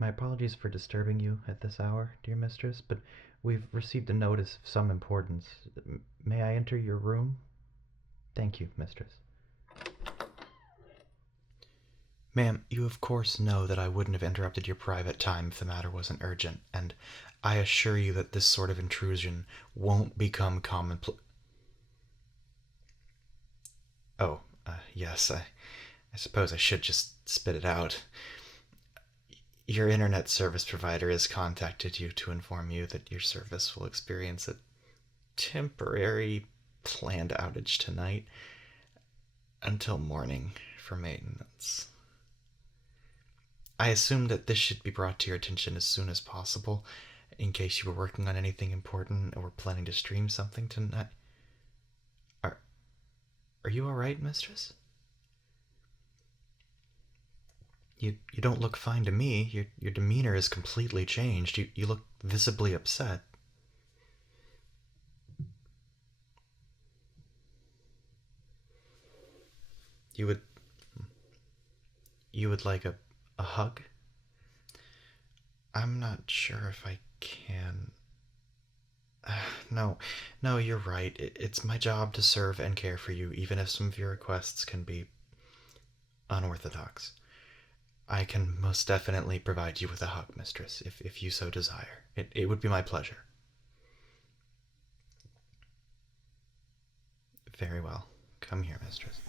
My apologies for disturbing you at this hour, dear mistress, but we've received a notice of some importance. May I enter your room? Thank you, mistress. Ma'am, you of course know that I wouldn't have interrupted your private time if the matter wasn't urgent, and I assure you that this sort of intrusion won't become commonplace. Oh, yes, I suppose I should just spit it out. Your internet service provider has contacted you to inform you that your service will experience a temporary planned outage tonight until morning for maintenance. I assume that this should be brought to your attention as soon as possible in case you were working on anything important or planning to stream something tonight. Are, are you alright, mistress? You don't look fine to me. Your demeanor is completely changed. You look visibly upset. You would you would like a hug? I'm not sure if I can. No, no, you're right. It's my job to serve and care for you, even if some of your requests can be unorthodox. I can most definitely provide you with a hug, mistress, if you so desire. It would be my pleasure. Very well. Come here, mistress.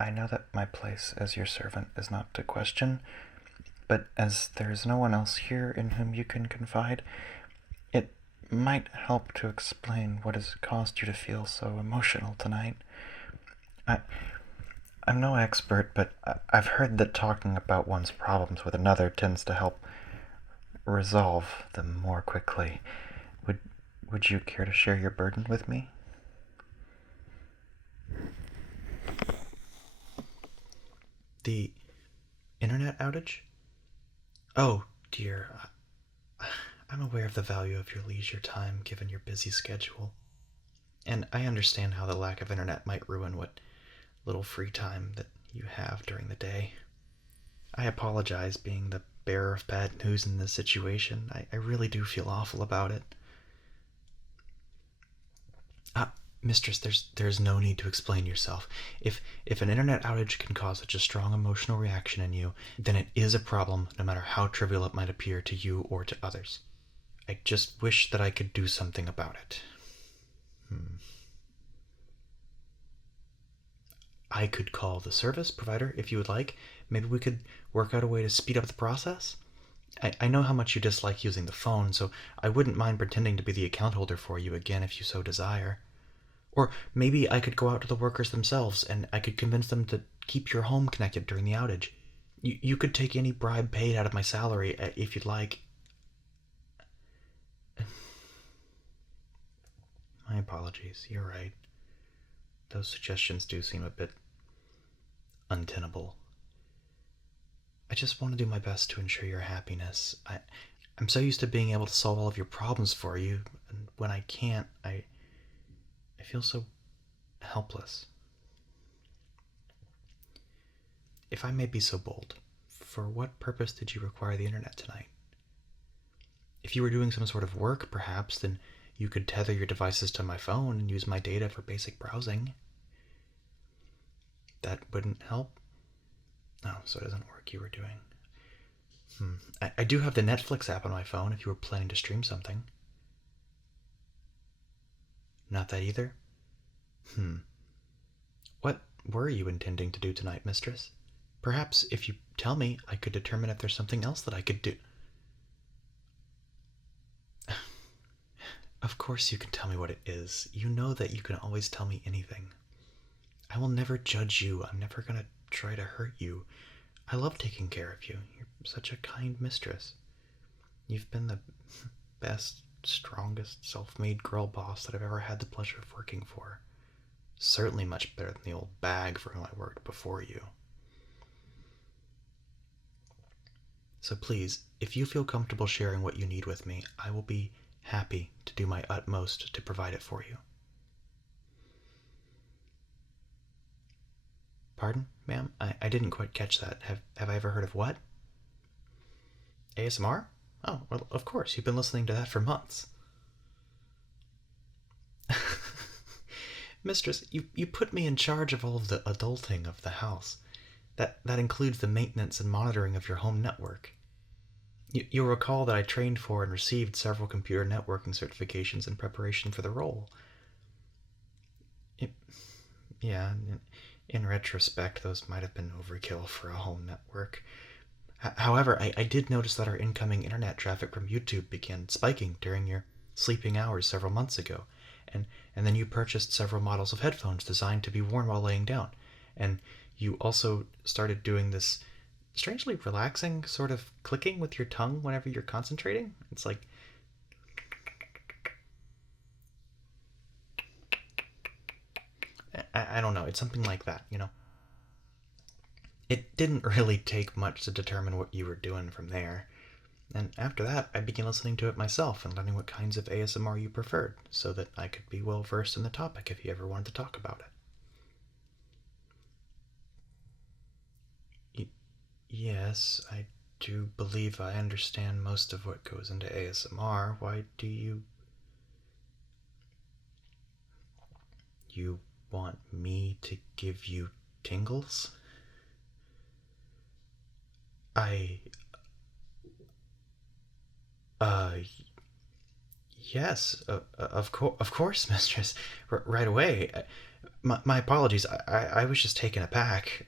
I know that my place as your servant is not to question, but as there is no one else here in whom you can confide, it might help to explain what has caused you to feel so emotional tonight. I'm no expert, but I've heard that talking about one's problems with another tends to help resolve them more quickly. Would you care to share your burden with me? The internet outage? Oh, dear. I'm aware of the value of your leisure time given your busy schedule. And I understand how the lack of internet might ruin what little free time that you have during the day. I apologize being the bearer of bad news in this situation. I really do feel awful about it. Mistress, there's no need to explain yourself. If an internet outage can cause such a strong emotional reaction in you, then it is a problem no matter how trivial it might appear to you or to others. I just wish that I could do something about it. I could call the service provider if you would like. Maybe we could work out a way to speed up the process. I know how much you dislike using the phone, so I wouldn't mind pretending to be the account holder for you again if you so desire. Or maybe I could go out to the workers themselves and I could convince them to keep your home connected during the outage. You could take any bribe paid out of my salary if you'd like. My apologies, you're right. Those suggestions do seem a bit untenable. I just want to do my best to ensure your happiness. I'm so used to being able to solve all of your problems for you, and when I can't, I feel so helpless. If I may be so bold, for what purpose did you require the internet tonight? If you were doing some sort of work, perhaps, then you could tether your devices to my phone and use my data for basic browsing. That wouldn't help? No, so it doesn't work you were doing. I do have the Netflix app on my phone if you were planning to stream something. Not that either? What were you intending to do tonight, mistress? Perhaps if you tell me, I could determine if there's something else that I could do. Of course you can tell me what it is. You know that you can always tell me anything. I will never judge you. I'm never gonna try to hurt you. I love taking care of you. You're such a kind mistress. You've been the best, strongest, self-made girl boss that I've ever had the pleasure of working for. Certainly much better than the old bag for whom I worked before you. So please, if you feel comfortable sharing what you need with me, I will be happy to do my utmost to provide it for you. Pardon, ma'am? I didn't quite catch that. Have I ever heard of what? ASMR? Oh, well, of course. You've been listening to that for months. Mistress, you put me in charge of all of the adulting of the house. That includes the maintenance and monitoring of your home network. You'll recall that I trained for and received several computer networking certifications in preparation for the role. It, yeah, in retrospect, those might have been overkill for a home network. However, I did notice that our incoming internet traffic from YouTube began spiking during your sleeping hours several months ago, and then you purchased several models of headphones designed to be worn while laying down, and you also started doing this strangely relaxing sort of clicking with your tongue whenever you're concentrating. It's like I don't know. It's something like that, you know. It didn't really take much to determine what you were doing from there. And after that, I began listening to it myself and learning what kinds of ASMR you preferred, so that I could be well versed in the topic if you ever wanted to talk about it. Yes, I do believe I understand most of what goes into ASMR. Why do you. You want me to give you tingles? I. Uh. Yes, of course, mistress. Right away. My apologies. I was just taken aback.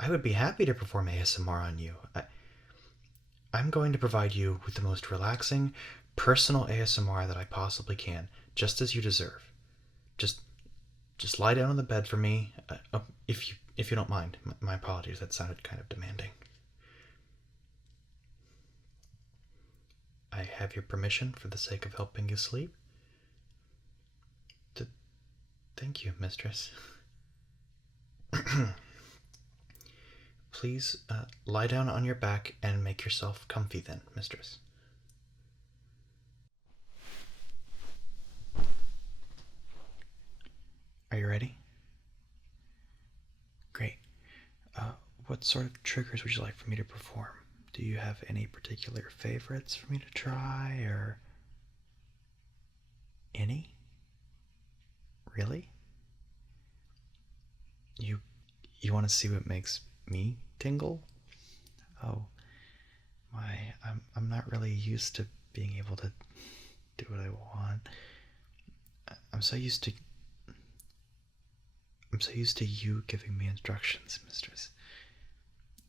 I would be happy to perform ASMR on you. I'm going to provide you with the most relaxing, personal ASMR that I possibly can, just as you deserve. Just, just lie down on the bed for me, if you don't mind. My apologies. That sounded kind of demanding. I have your permission for the sake of helping you sleep. Th- Thank you, mistress. Please lie down on your back and make yourself comfy then, mistress. Are you ready? Great. What sort of triggers would you like for me to perform? Do you have any particular favorites for me to try, or any? Really? You you want to see what makes me tingle? Oh, I'm not really used to being able to do what I want. I'm so used to I'm so used to you giving me instructions, mistress.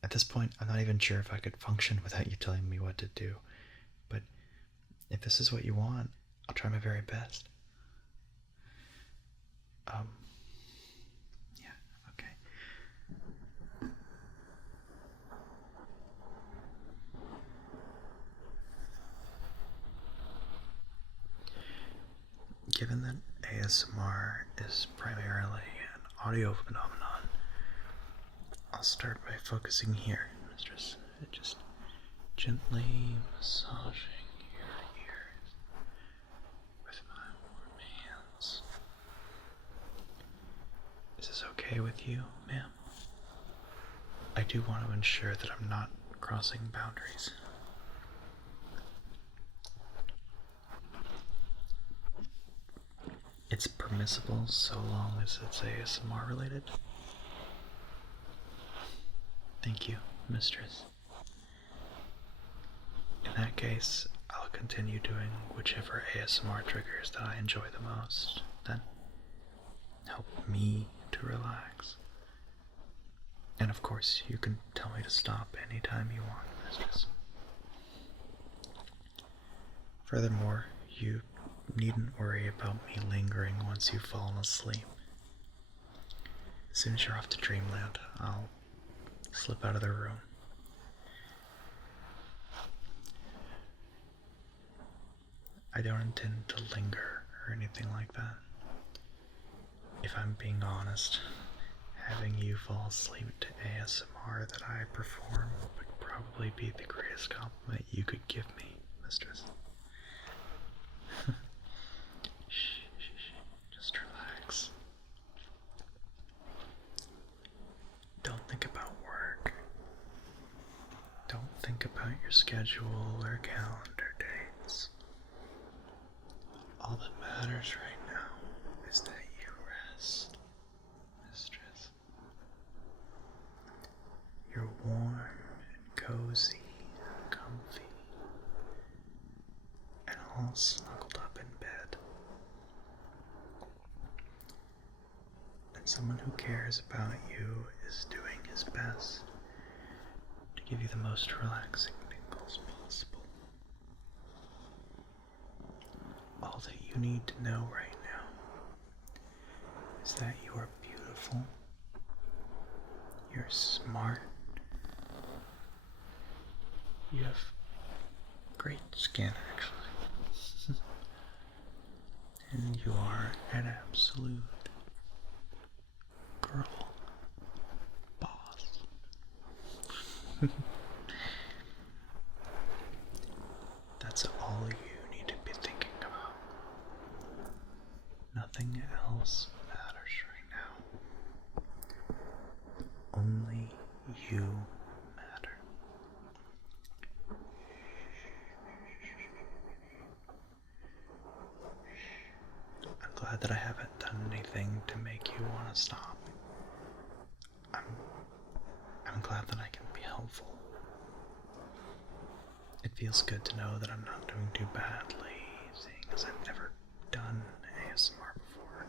At this point, I'm not even sure if I could function without you telling me what to do. But if this is what you want, I'll try my very best. Um, yeah, okay. Given that ASMR is primarily an audio phenomenon, I'll start by focusing here, mistress. Just gently massaging your ears with my warm hands. Is this okay with you, ma'am? I do want to ensure that I'm not crossing boundaries. It's permissible so long as it's ASMR related. Thank you, mistress. In that case, I'll continue doing whichever ASMR triggers that I enjoy the most, then help me to relax. And of course, you can tell me to stop anytime you want, mistress. Furthermore, you needn't worry about me lingering once you've fallen asleep. As soon as you're off to dreamland, I'll slip out of the room. I don't intend to linger or anything like that. If I'm being honest, having you fall asleep to ASMR that I perform would probably be the greatest compliment you could give me, mistress. Shh, just relax. think about your schedule or calendar dates. All that matters right now is that you rest, mistress. You're warm and cozy and comfy and all snuggled up in bed. And someone who cares about you is doing his best to give you the most relaxing tingles possible. All that you need to know right now is that you are beautiful, you're smart, you have great skin actually, and you are an absolute girl boss. That's all you need to be thinking about. Nothing else matters right now. Only you matter. I'm glad that I haven't done anything to make you want to stop. I'm glad that I can be helpful. It feels good to know that I'm not doing too badly, seeing as I've never done ASMR before.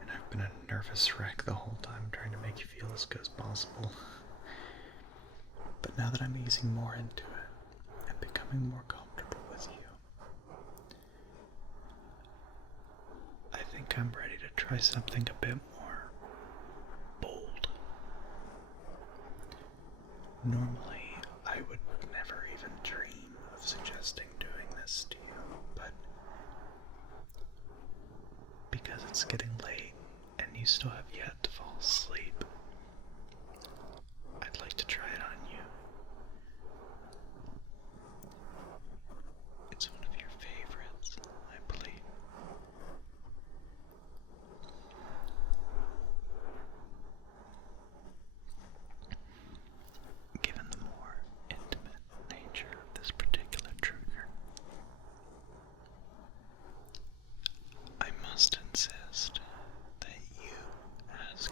And I've been a nervous wreck the whole time trying to make you feel as good as possible. But now that I'm easing more into it and becoming more comfortable with you, I think I'm ready to try something a bit more bold. Normally, I would never even dream of suggesting doing this to you, but because it's getting late and you still have yet to fall asleep, I'd like to try it on you. It's one of your favorites, I believe. Given the more intimate nature of this particular trigger, I must insist that you ask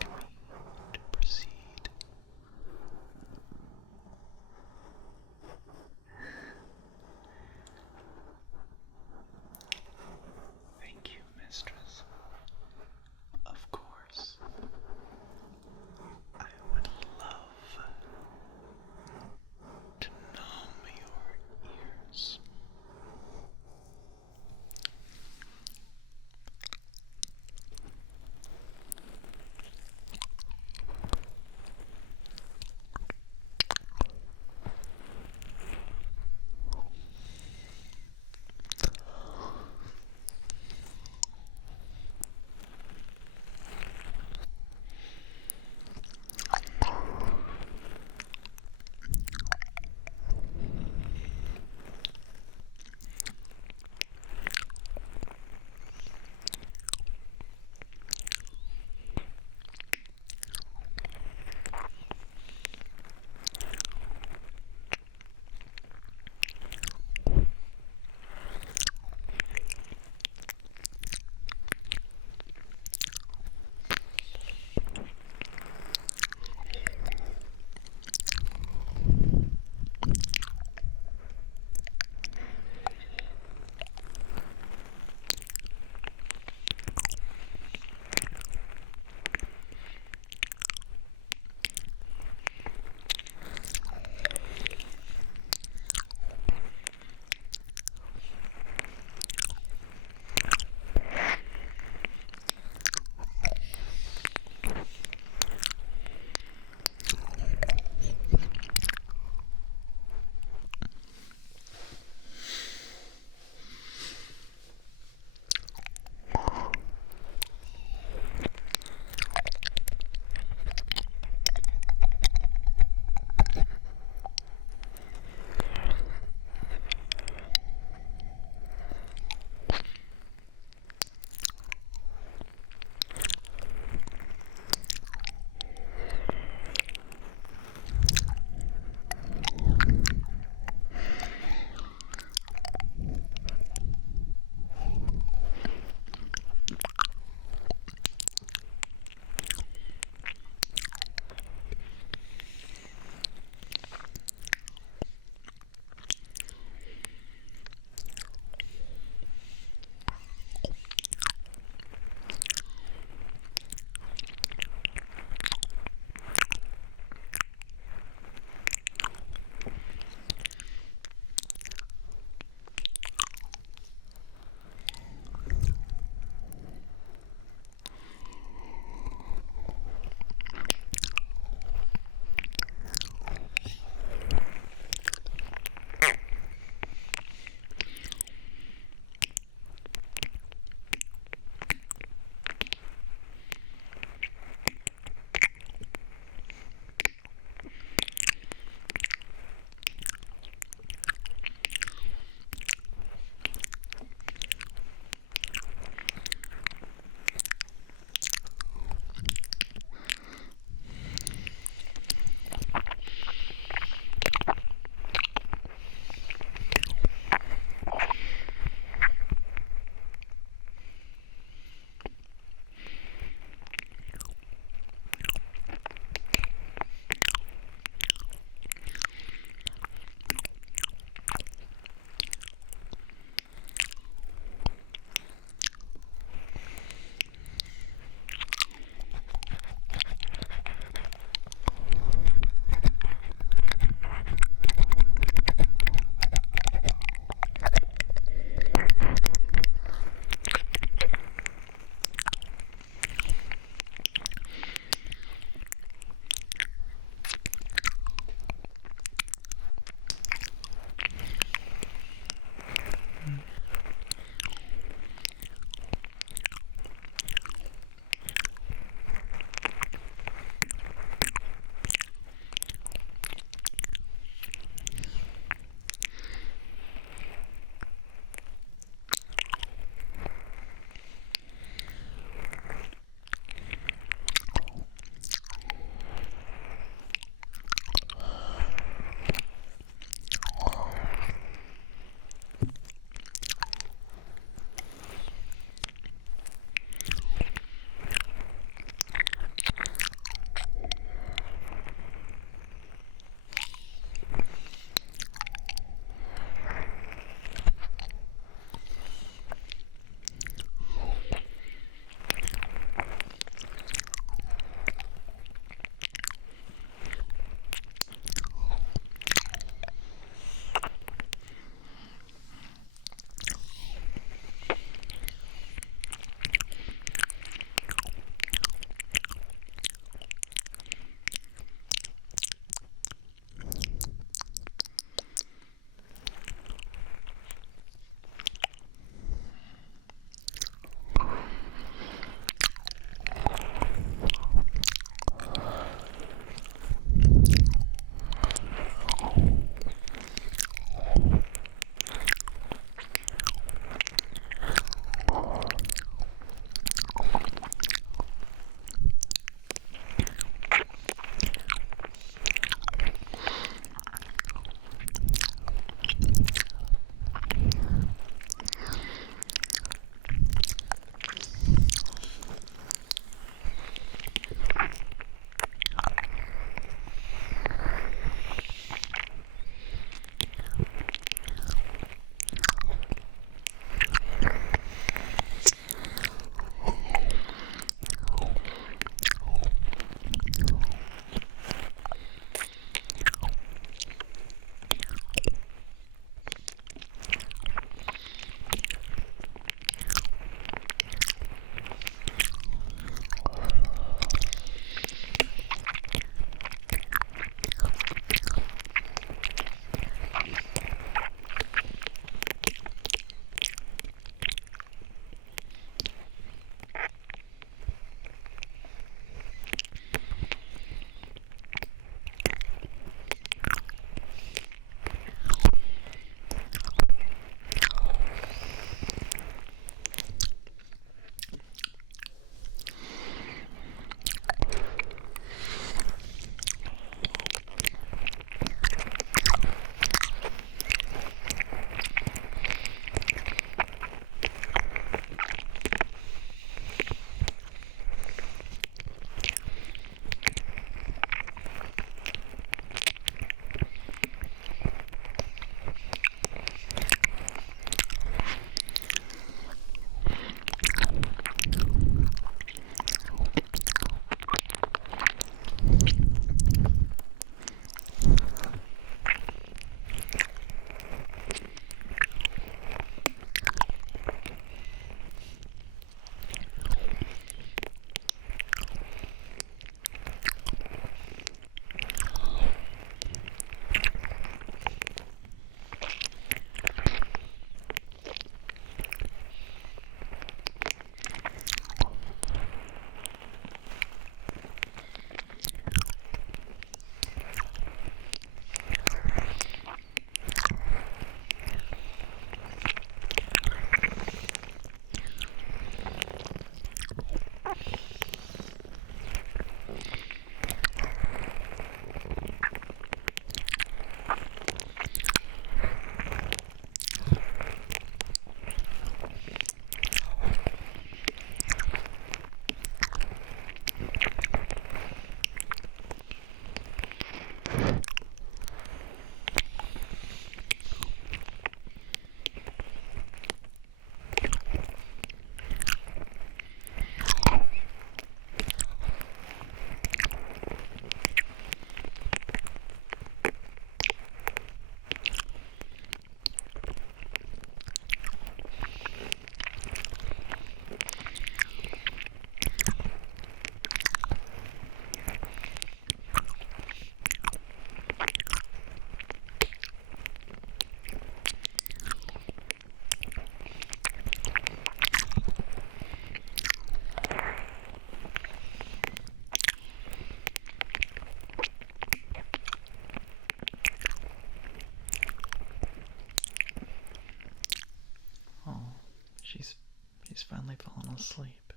She's finally fallen asleep.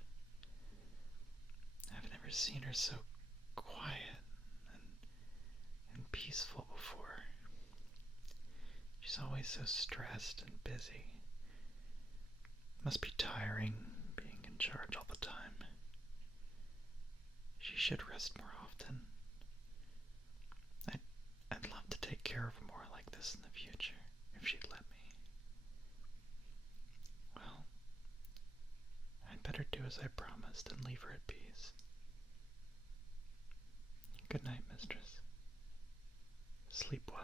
I've never seen her so quiet and peaceful before. She's always so stressed and busy. Must be tiring being in charge all the time. She should rest more often. I'd love to take care of her more like this in the future, if she'd let me. Well, I'd better do as I promised and leave her at peace. Good night, mistress. Sleep well.